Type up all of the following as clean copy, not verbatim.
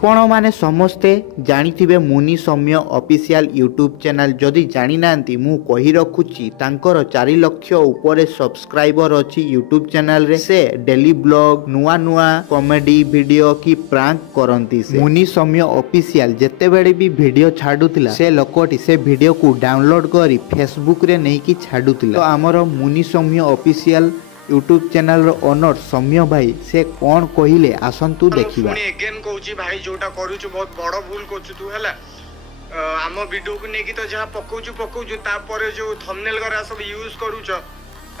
आपण माने समस्ते जानिथिबे मुनि सौम्य ऑफिशियल यूट्यूब चैनल जदि जानी नांती मु कहि रखुची तांकर 4 लाख ऊपर सब्सक्राइबर अछि यूट्यूब चैनल रे। से डेली ब्लॉग नुआ नुआ कॉमेडी वीडियो की प्रैंक करंती। से मुनि सौम्य ऑफिशियल जेते बेले भी वीडियो छाडुतिला से लोकटी से वीडियो को डाउनलोड करी फेसबुक रे नहीं कि छाडुतिला। तो हमर मुनि सौम्य ऑफिशियल यूट्यूब चैनल रो ओनर सौम्य भाई से कौन कहिले आसंतु देखिबा। पुनी अगेन कहूची भाई जोटा करूछु बहुत बड़ भूल करछु तू हला आम वीडियो को नेकी तो जहा पकोचु तापर जो थंबनेल करा सब यूज करूछ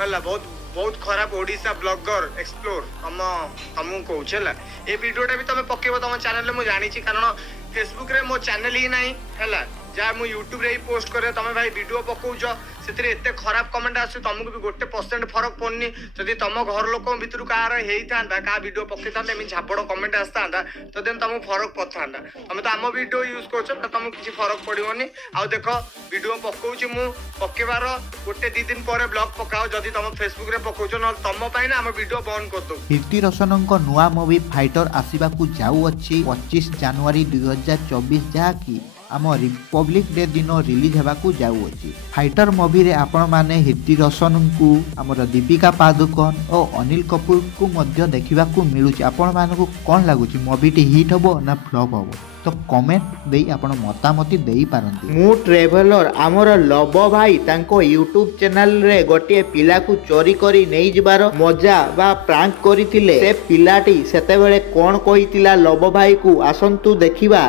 हला बहुत बहुत खराब ओडिसा ब्लॉगर एक्सप्लोर हम कहूछ हला ए वीडियोटा भी तमे पकेबो तम चैनल रे मु जानि छी कारण फेसबुक रे मो चैनल ही नाही हला जा मु यूट्यूब रे ही पोस्ट करे तमे भाई वीडियो पकोउछ सेतरे एते खराब कमेंट आसु तुमको भी गोटे परसेंट फरक पड़नी जदि तुम घर लोक भितर कार हेइतांदा का वीडियो पकेतांदा एमि झापड़ कमेंट आस्तांदा तो देन तुम फरक पड़तांदा तुम तो आम वीडियो यूज करछ त तुम किछि फरक पड़ियोनी आ देखो वीडियो पकोउछ मु पकेबार गोटे 2 दिन पर ब्लॉग पकाओ जदि तुम फेसबुक रे पकोउछ न तुम पई ना हम वीडियो बंद कर दो। कीर्ति रोशनक नुआ मूवी फाइटर आसीबाकू जाऊ अछि 25 जनवरी 2024 जहा कि आम रिपब्लिक डे दिन रिलीज हेबाकू जाऊ अछि। फाइटर मूवी रे आपण माने कीर्ति रोशन को हमर दीपिका पादुकोण और अनिल कपूर को मध्य देखिबाकू मिलुछि। आपण मानकू कोन लागुछि मूवी टी हिट हबो ना फ्लॉप हबो तो कमेंट देई आपण मतामती देई पारंती। मु ट्रैवलर हमर लबो भाई तांको यूट्यूब चैनल रे गोटे पिला को चोरी करी नै जिबार मजा बा प्रैंक करिथिले। से पिलाटी सेते बेले कोन कहितिला लबो भाई को आसंतु देखिबा।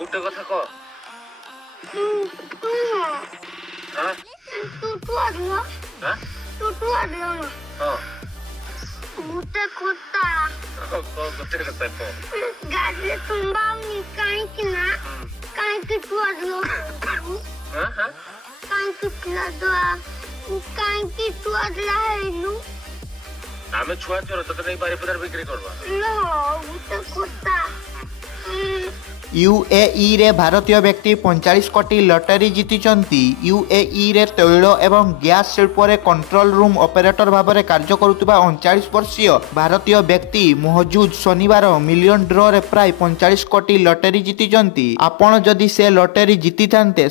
गुटे कथा को गुटे कुत्ता गाड़ी तुम्बाउनी काहे कि ना काहे कि तू आदलो काहे कि पिला दो काहे कि तू आदला हेलु आमे छुआ चोर तो नहीं बारे पदार बिक्री करबा लो गुटे कुत्ता। यूएई रे भारतीय व्यक्ति 45 कोटी लटरी जीतिचंती। यूएई रे तैल एवं गैस शिल्प रे कंट्रोल रूम ऑपरेटर भाव में कार्य करुवा 39 वर्षीय भारतीय व्यक्ति महजूद शनिवार मिलियन ड्र रे प्राय 45 कोटी लटरी जीतिचंती। आपण जदि से लटरी जीति थांते